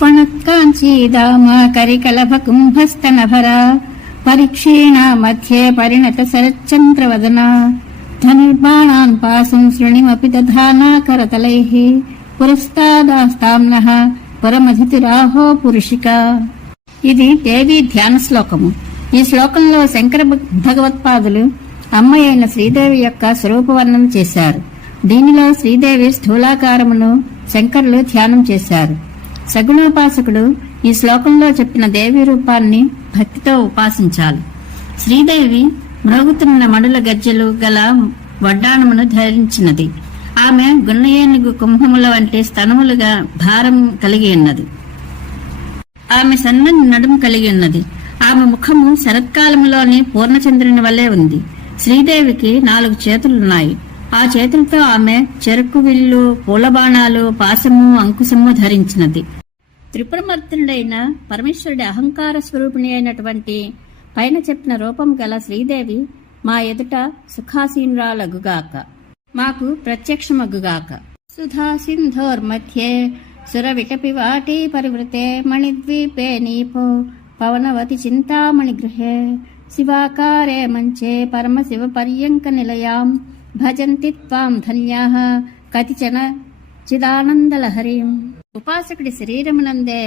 పణత్కాంచీదామ కరికలభ కుంభస్తనభర పరిక్షీణ మధ్యే పరిణత శరచంద్రవదన ధనుర్బాణాన్ పాసం శృణిమపి దధానా కరతలైః పురస్తాదాస్తాంనః పరమధితిరాహో పురుషిక. ఇది దేవి ధ్యాన శ్లోకము ఈ శ్లోకంలో శంకర భగవత్పాదులు అమ్మ అయిన శ్రీదేవి యొక్క స్వరూపవర్ణన చేశారు. దీనిలో శ్రీదేవి స్థూలాకారమును శంకరులు ధ్యానం చేశారు. సగుణోపాసకుడు ఈ శ్లోకంలో చెప్పిన దేవి రూపాన్ని భక్తితో ఉపాసించాలి. శ్రీదేవి మ్రోగుతున్న మడుల గజ్జెలు గల వడ్డాణమును ధరించినది. ఆమె గున్నయేనుగు కుంభముల వంటి స్తనములుగా భారం కలిగి ఉన్నది. ఆమె సన్నని నడుము కలిగి ఉన్నది. ఆమె ముఖము శరత్కాలంలోని పూర్ణచంద్రుని వలె ఉంది. శ్రీదేవికి నాలుగు చేతులున్నాయి. ఆ చేతులతో ఆమె చెరుకు విల్లు పూలబాణాలు పాసము అంకుశము ధరించినది. త్రిపురమర్తనుడైన పరమేశ్వరుడి అహంకార స్వరూపిణి అయినటువంటి పైన చెప్పిన రూపం గల శ్రీదేవి మా ఎదుట సుఖాసీనురాలగుగాక. మాకు ప్రత్యక్షమగుగాక. సుధా సింధోర్మధ్యే సురవిటపి వాటి పరివృతే మణిద్వీపే నీపో పవనవతి చింతామణి గృహే శివాకారే మంచే పరమశివ పర్యంక నిలయాం భజంతి త్వాం ధన్యాః కతిచన చిదానందలహరీం ఉపాసకుడి శరీరమునందే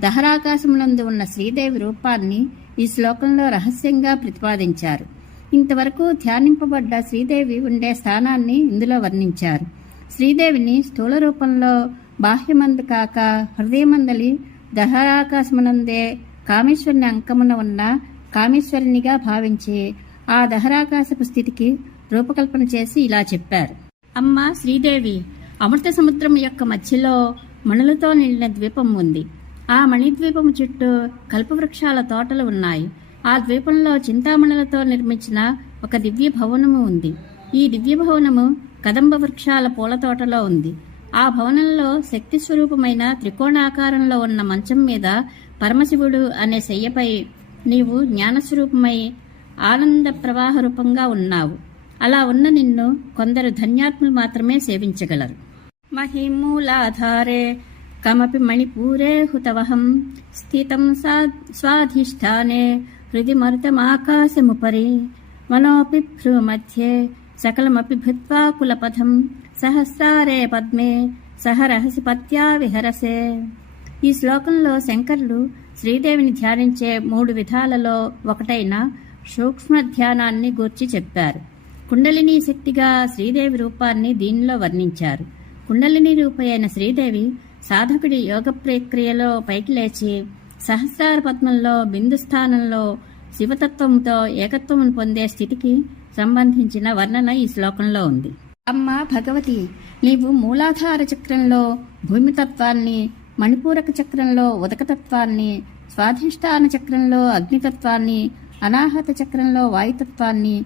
దహరాకాశమునందు ఉన్న శ్రీదేవి రూపాన్ని ఈ శ్లోకంలో రహస్యంగా ప్రతిపాదించారు. ఇంతవరకు ధ్యానింపబడ్డ శ్రీదేవి ఉండే స్థానాన్ని ఇందులో వర్ణించారు. శ్రీదేవిని స్థూల రూపంలో బాహ్యమందు కాక హృదయమందలి దహరాకాశమునందే కామేశ్వరుని అంకమున ఉన్న కామేశ్వరునిగా భావించి ఆ దహరాకాశపు స్థితికి రూపకల్పన చేసి ఇలా చెప్పారు. అమ్మ శ్రీదేవి అమృత సముద్రం యొక్క మధ్యలో మణులతో నిండిన ద్వీపం ఉంది. ఆ మణిద్వీపం చుట్టూ కల్పవృక్షాల తోటలు ఉన్నాయి. ఆ ద్వీపంలో చింతామణులతో నిర్మించిన ఒక దివ్య భవనము ఉంది. ఈ దివ్య భవనము కదంబ వృక్షాల పూల తోటలో ఉంది. ఆ భవనంలో శక్తి స్వరూపమైన త్రికోణాకారంలో ఉన్న మంచం మీద పరమశివుడు అనే శయ్యపై నీవు జ్ఞానస్వరూపమై ఆనంద ప్రవాహ రూపంగా ఉన్నావు. అలా ఉన్న నిన్ను కొందరు ధన్యాత్ములు మాత్రమే సేవించగలరు. మహిమూలాధారే కమపి మణిపూరే హుతవహం స్థితం సా స్వాధిష్టానే హృది మరుతమాకాశముపరి మనోపి భ్రూమధ్యే సకలమపి భృత్వా కులపథం సహస్రారే పద్మే సహ రహసి పత్యా విహరసే. ఈ శ్లోకంలో శంకరులు శ్రీదేవిని ధ్యానించే మూడు విధాలలో ఒకటైన సూక్ష్మ ధ్యానాన్ని గూర్చి చెప్పారు. కుండలిని శక్తిగా శ్రీదేవి రూపాన్ని దీనిలో వర్ణించారు. కుండలిని రూపి అయిన శ్రీదేవి సాధకుడి యోగ ప్రక్రియలో పైకి లేచి సహస్రార పద్మంలో బిందు స్థానంలో శివతత్వంతో ఏకత్వమును పొందే స్థితికి సంబంధించిన వర్ణన ఈ శ్లోకంలో ఉంది. అమ్మ భగవతి నీవు మూలాధార చక్రంలో భూమితత్వాన్ని మణిపూరక చక్రంలో ఉదకతత్వాన్ని స్వాధిష్టాన చక్రంలో అగ్నితత్వాన్ని అనాహత చక్రంలో వాయుతత్వాన్ని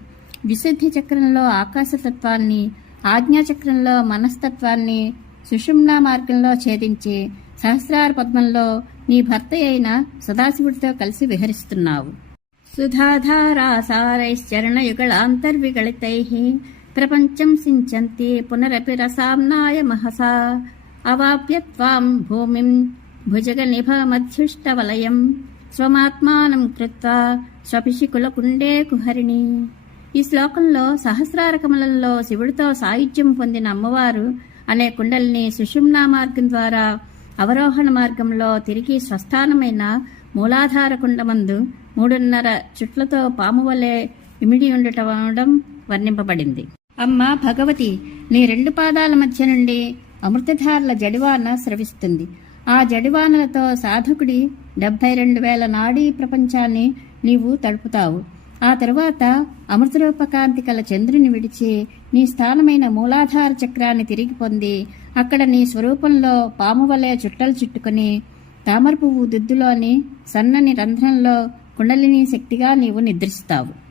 విశుద్ధి చక్రంలో ఆకాశతత్వాన్ని ఆజ్ఞాచక్రంలో మనస్తత్వాన్ని సుషుమ్నా మార్గంలో ఛేదించి సహస్రార పద్మంలో నీ భర్త అయిన సదాశివుడితో కలిసి విహరిస్తున్నావు. సుధాధారాసారైశ్చరణయుగళాంతర్విగళితై ప్రపంచం సించంతి పునరపి రసాంనాయ మహసా అవాప్యత్వాం భూమిం భూమిం భుజగనిభమధ్యుష్టవలయం స్వమాత్మానం కృత్వా స్వపిశికులకుండే కుహరిణి. ఈ శ్లోకంలో సహస్రార కమలంలో శివుడితో సాహిత్యం పొందిన అమ్మవారు అనే కుండలిని సుషుమ్నా మార్గం ద్వారా అవరోహణ మార్గంలో తిరిగి స్వస్థానమైన మూలాధార కుండమందు మూడున్నర చుట్లతో పాము వలె ఇమిడి ఉండటం వర్ణింపబడింది. అమ్మ భగవతి నీ రెండు పాదాల మధ్య నుండి అమృతధారల జడివాన స్రవిస్తుంది. ఆ జడివానలతో సాధకుడి డెబ్బై రెండు వేల నాడీ ప్రపంచాన్ని నీవు తడుపుతావు. ఆ తరువాత అమృతరూపకాంతి కల చంద్రుని విడిచి నీ స్థానమైన మూలాధార చక్రాన్ని తిరిగి పొంది అక్కడ నీ స్వరూపంలో పాము వలె చుట్టలు చుట్టుకుని తామర పువ్వు దుద్దులోని సన్నని రంధ్రంలో కుండలిని శక్తిగా నీవు నిద్రిస్తావు.